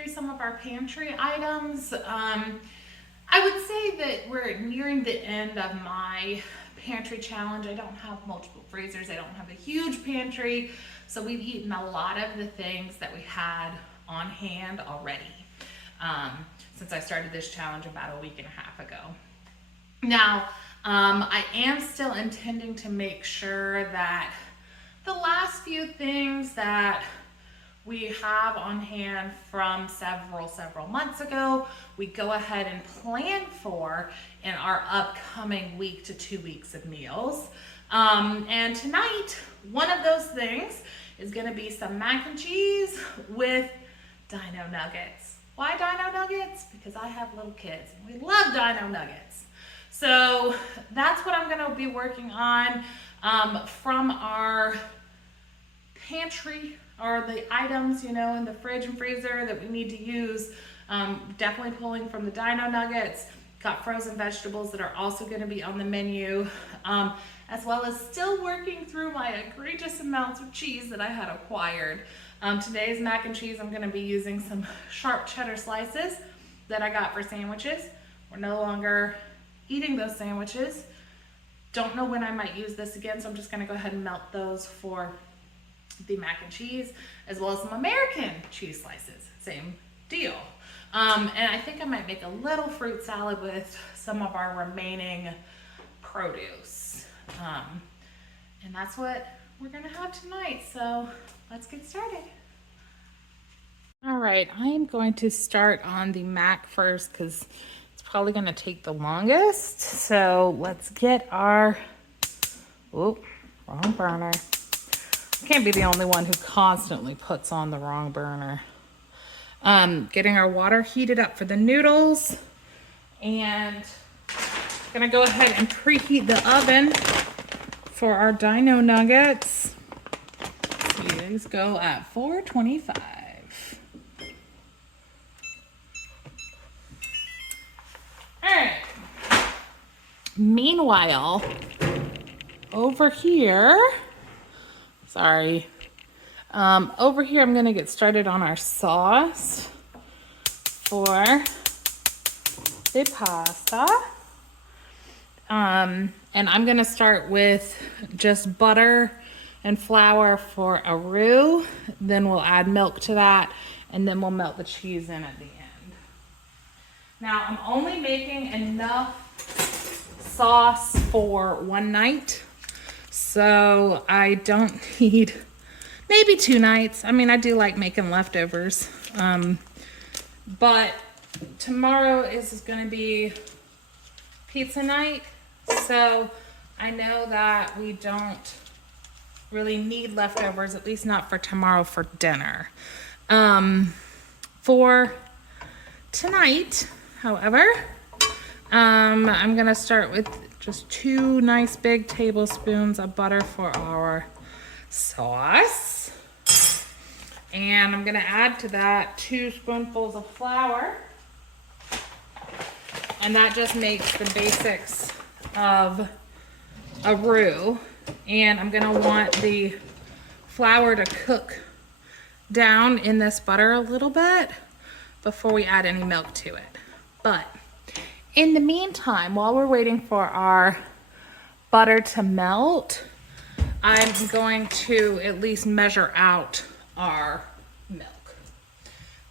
through some of our pantry items. I would say that we're nearing the end of my pantry challenge. I don't have multiple freezers. I don't have a huge pantry. So we've eaten a lot of the things that we had on hand already since I started this challenge about a week and a half ago. Now, I am still intending to make sure that the last few things that we have on hand from several months ago, we go ahead and plan for in our upcoming week to 2 weeks of meals. And tonight, one of those things is gonna be some mac and cheese with Dino nuggets. Why Dino nuggets? Because I have little kids and we love Dino nuggets. So that's what I'm gonna be working on from our pantry, or the items, you know, in the fridge and freezer that we need to use. Definitely pulling from the Dino nuggets. Got frozen vegetables that are also gonna be on the menu, as well as still working through my egregious amounts of cheese that I had acquired. Today's mac and cheese, I'm gonna be using some sharp cheddar slices that I got for sandwiches. We're no longer eating those sandwiches. Don't know when I might use this again, so I'm just gonna go ahead and melt those for the mac and cheese, as well as some American cheese slices, same deal. And I think I might make a little fruit salad with some of our remaining produce. And that's what we're gonna have tonight, so let's get started. All right, I am going to start on the mac first because it's probably gonna take the longest. So let's get our, wrong burner. Can't be the only one who constantly puts on the wrong burner. Getting our water heated up for the noodles, and gonna go ahead and preheat the oven for our Dino nuggets. These go at 425. All right. Meanwhile, over here, over here I'm gonna get started on our sauce for the pasta. And I'm gonna start with just butter and flour for a roux. Then we'll add milk to that, and then we'll melt the cheese in at the end. Now I'm only making enough sauce for one night, so I don't need maybe 2 nights. I mean, I do like making leftovers. But tomorrow is going to be pizza night, so I know that we don't really need leftovers, at least not for tomorrow for dinner. For tonight, however, I'm going to start with just 2 nice big tablespoons of butter for our sauce. And I'm gonna add to that 2 spoonfuls of flour. And that just makes the basics of a roux. And I'm gonna want the flour to cook down in this butter a little bit before we add any milk to it. But in the meantime, while we're waiting for our butter to melt, I'm going to at least measure out our milk.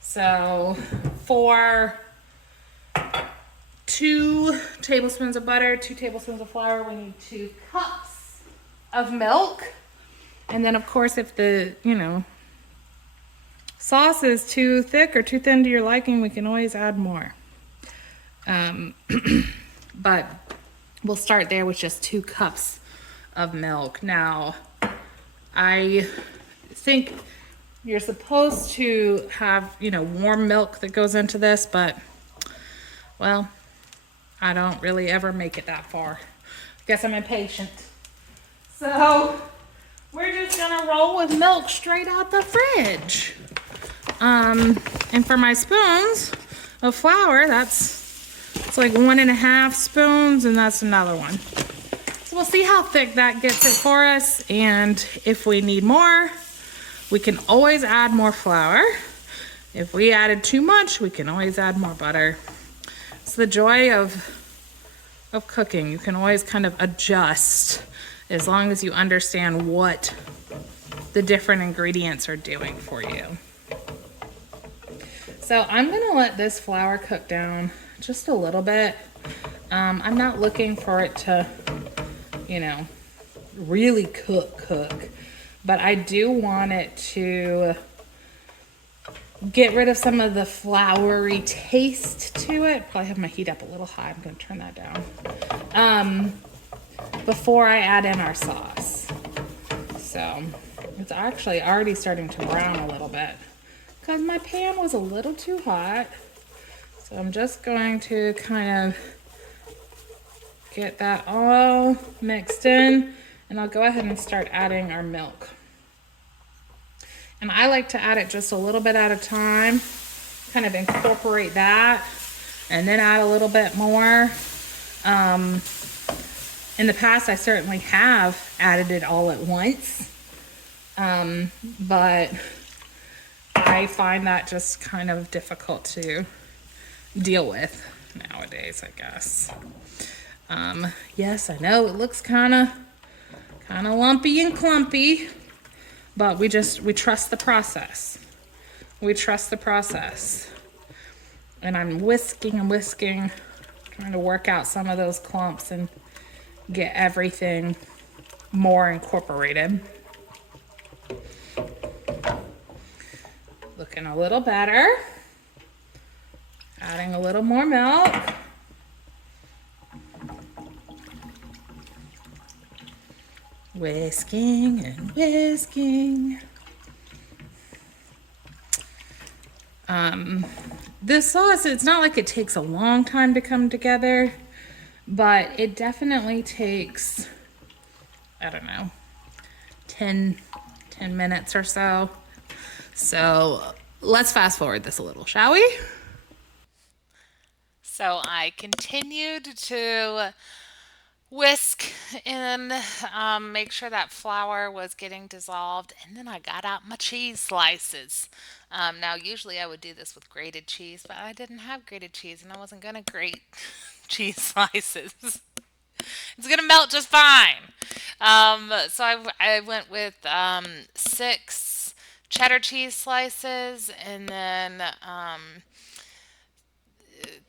So for 2 tablespoons of butter, 2 tablespoons of flour, we need 2 cups of milk. And then of course, if the, sauce is too thick or too thin to your liking, we can always add more. But we'll start there with just 2 cups of milk. Now, I think you're supposed to have, warm milk that goes into this, but, well, I don't really ever make it that far. I guess I'm impatient. So, we're just gonna roll with milk straight out the fridge. And for my spoons of flour, it's like 1.5 spoons, and that's another one. So we'll see how thick that gets it for us, and if we need more, we can always add more flour. If we added too much, we can always add more butter. It's the joy of cooking. You can always kind of adjust as long as you understand what the different ingredients are doing for you. So I'm gonna let this flour cook down just a little bit. I'm not looking for it to, you know, really cook, but I do want it to get rid of some of the floury taste to it. Probably have my heat up a little high. I'm gonna turn that down. Before I add in our sauce. So it's actually already starting to brown a little bit because my pan was a little too hot. So I'm just going to kind of get that all mixed in, and I'll go ahead and start adding our milk. And I like to add it just a little bit at a time, kind of incorporate that, and then add a little bit more. In the past, I certainly have added it all at once, but I find that just kind of difficult to deal with nowadays, I guess. Yes, I know it looks kind of lumpy and clumpy, but we trust the process. We trust the process. And I'm whisking, trying to work out some of those clumps and get everything more incorporated. Looking a little better. Adding a little more milk. Whisking and whisking. This sauce, it's not like it takes a long time to come together, but it definitely takes, I don't know, 10 minutes or so. So let's fast forward this a little, shall we? So I continued to whisk and make sure that flour was getting dissolved, and then I got out my cheese slices. Now usually I would do this with grated cheese, but I didn't have grated cheese and I wasn't gonna grate cheese slices. It's gonna melt just fine. So I went with 6 cheddar cheese slices, and then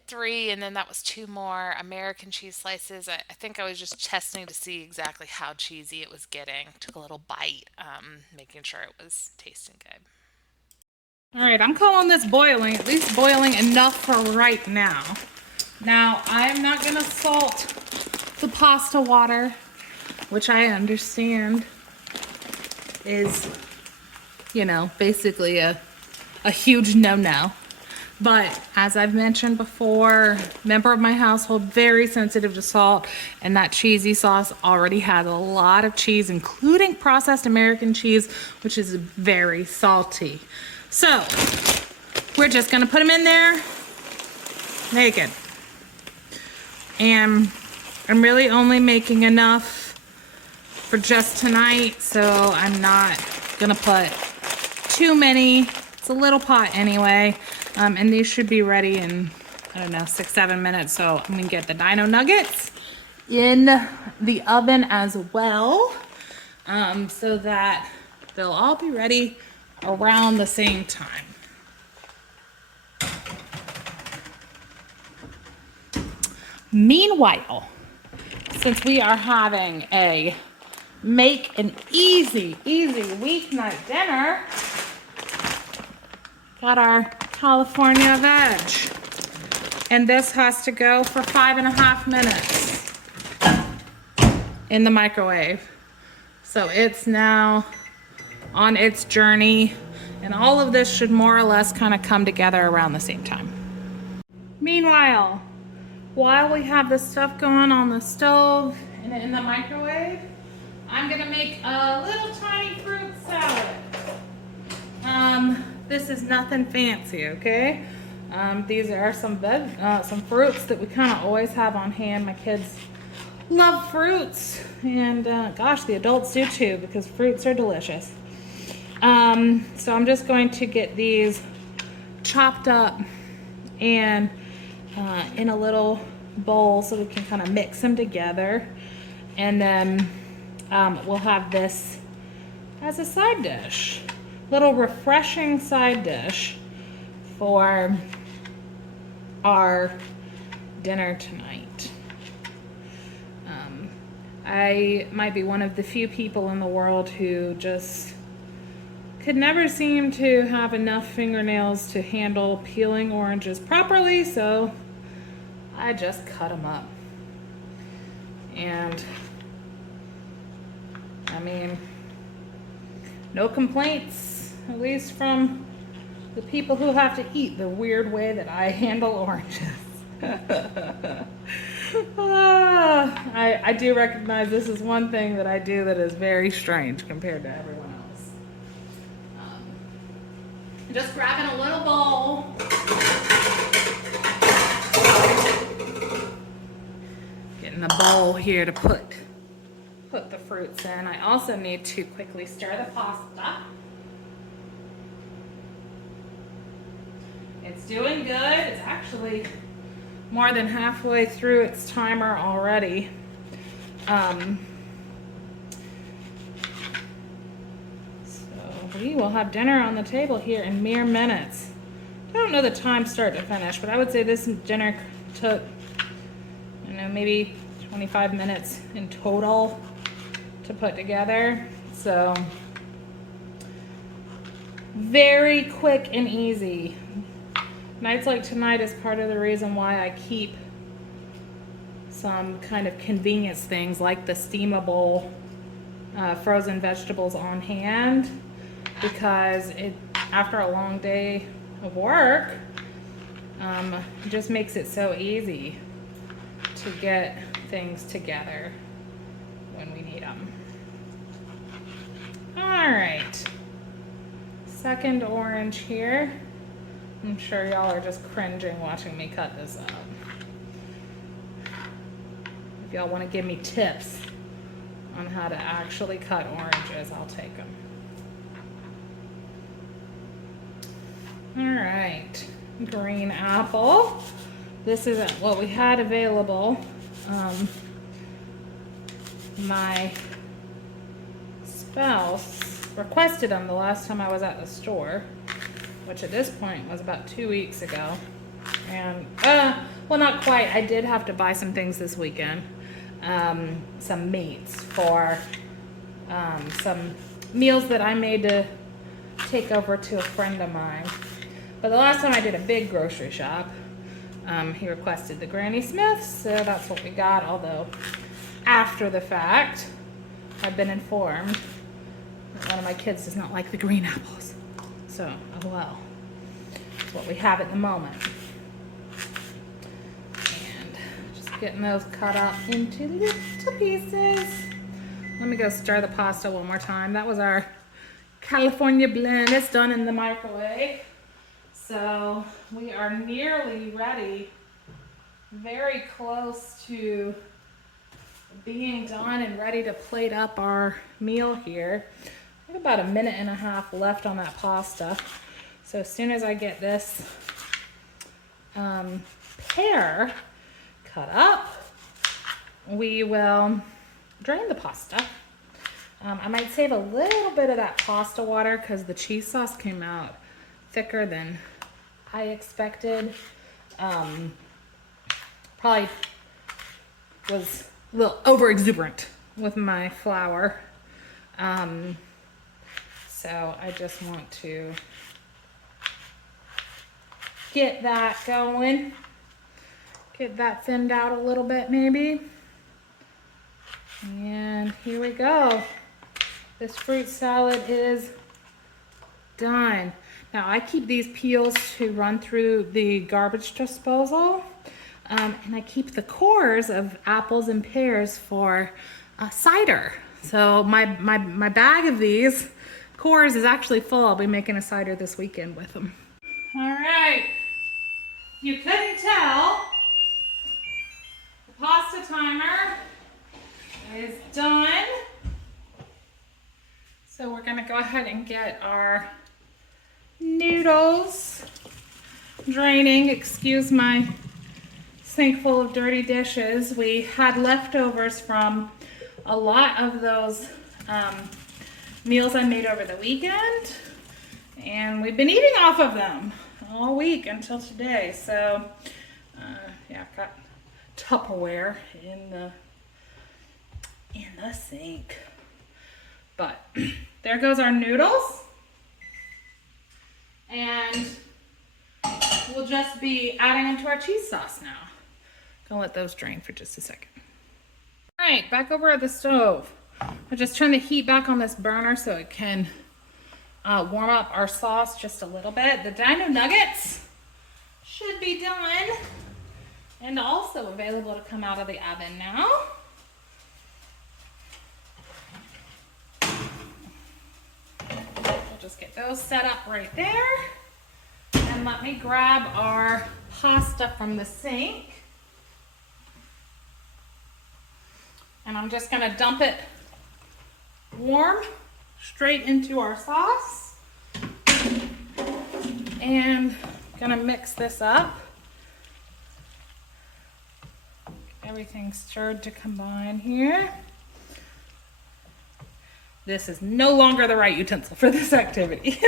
3, and then that was 2 more American cheese slices. I think I was just testing to see exactly how cheesy it was getting. Took a little bite, making sure it was tasting good. All right, I'm calling this boiling, at least boiling enough for right now. Now, I'm not gonna salt the pasta water, which I understand is, you know, basically a huge no-no. But as I've mentioned before, member of my household, very sensitive to salt, and that cheesy sauce already has a lot of cheese, including processed American cheese, which is very salty. So we're just gonna put them in there naked. And I'm really only making enough for just tonight, so I'm not gonna put too many. It's a little pot anyway. And these should be ready in, I don't know, 6-7 minutes. So I'm gonna get the Dino nuggets in the oven as well, so that they'll all be ready around the same time. Meanwhile, since we are having a make an easy weeknight dinner, got our California veg, and this has to go for 5.5 minutes in the microwave. So it's now on its journey, and all of this should more or less kind of come together around the same time. Meanwhile, while we have this stuff going on the stove and in the microwave, I'm gonna make a little tiny fruit salad. This is nothing fancy, okay? These are some fruits that we kind of always have on hand. My kids love fruits, and gosh, the adults do too, because fruits are delicious. So I'm just going to get these chopped up and in a little bowl so we can kind of mix them together. And then we'll have this as a side dish. Little refreshing side dish for our dinner tonight. I might be one of the few people in the world who just could never seem to have enough fingernails to handle peeling oranges properly, so I just cut them up. And I mean, no complaints, at least from the people who have to eat the weird way that I handle oranges. I do recognize this is one thing that I do that is very strange compared to everyone else. Just grabbing a little bowl. Getting the bowl here to put the fruits in. I also need to quickly stir the pasta. It's doing good. It's actually more than halfway through its timer already. So we will have dinner on the table here in mere minutes. I don't know the time start to finish, but I would say this dinner took, I don't know, maybe 25 minutes in total to put together. So very quick and easy. Nights like tonight is part of the reason why I keep some kind of convenience things like the steamable frozen vegetables on hand, because after a long day of work, it just makes it so easy to get things together when we need them. All right, second orange here. I'm sure y'all are just cringing watching me cut this up. If y'all want to give me tips on how to actually cut oranges, I'll take them. All right, green apple. This isn't what we had available. My spouse requested them the last time I was at the store, which at this point was about 2 weeks ago. And, well, not quite. I did have to buy some things this weekend. Some meats for some meals that I made to take over to a friend of mine. But the last time I did a big grocery shop, he requested the Granny Smiths, so that's what we got. Although, after the fact, I've been informed that one of my kids does not like the green apples. So, oh well, that's what we have at the moment. And just getting those cut up into little pieces. Let me go stir the pasta one more time. That was our California blend. It's done in the microwave. So we are nearly ready, very close to being done and ready to plate up our meal here. I have about a minute and a half left on that pasta. So as soon as I get this pear cut up, we will drain the pasta. I might save a little bit of that pasta water because the cheese sauce came out thicker than I expected. Probably was a little over exuberant with my flour. So I just want to get that going. Get that thinned out a little bit maybe. And here we go. This fruit salad is done. Now I keep these peels to run through the garbage disposal, and I keep the cores of apples and pears for cider. So my bag of these cores is actually full. I'll be making a cider this weekend with them. All right, you couldn't tell, the pasta timer is done. So we're gonna go ahead and get our noodles draining. Excuse my sink full of dirty dishes. We had leftovers from a lot of those meals I made over the weekend, and we've been eating off of them all week until today. So yeah, I've got Tupperware in the sink. But there goes our noodles, and we'll just be adding them to our cheese sauce now. Gonna let those drain for just a second. All right, back over at the stove. I'll just turn the heat back on this burner so it can warm up our sauce just a little bit. The Dino nuggets should be done and also available to come out of the oven now. We'll just get those set up right there. And let me grab our pasta from the sink. And I'm just gonna dump it warm straight into our sauce. And gonna mix this up. Everything stirred to combine here. This is no longer the right utensil for this activity.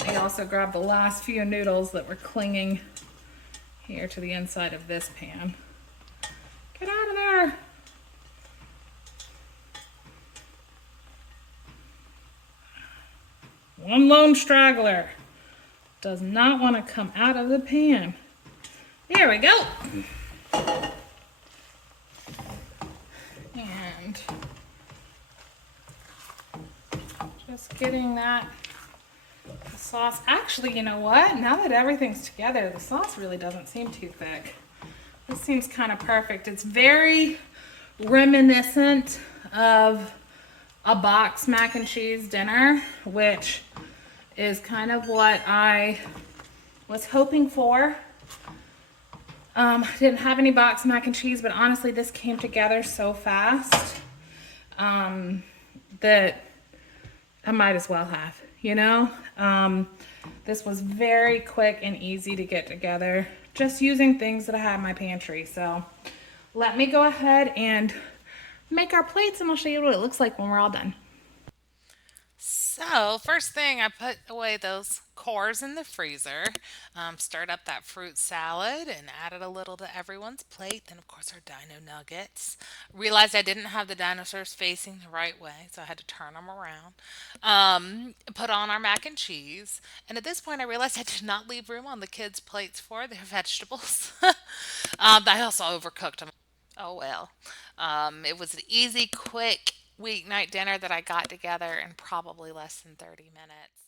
I also grabbed the last few noodles that were clinging here to the inside of this pan. Get out of there. One lone straggler does not want to come out of the pan. There we go. And just getting that sauce. Actually, you know what? Now that everything's together, the sauce really doesn't seem too thick. This seems kind of perfect. It's very reminiscent of a box mac and cheese dinner, which is kind of what I was hoping for. Didn't have any box mac and cheese, but honestly, this came together so fast that I might as well have, you know? This was very quick and easy to get together, just using things that I had in my pantry. So let me go ahead and make our plates, and I'll show you what it looks like when we're all done. So, first thing, I put away those cores in the freezer, stirred up that fruit salad, and added a little to everyone's plate. Then, of course, our dino nuggets. Realized I didn't have the dinosaurs facing the right way, so I had to turn them around. Put on our mac and cheese. And at this point, I realized I did not leave room on the kids' plates for their vegetables. I also overcooked them. Oh well. It was an easy, quick weeknight dinner that I got together in probably less than 30 minutes.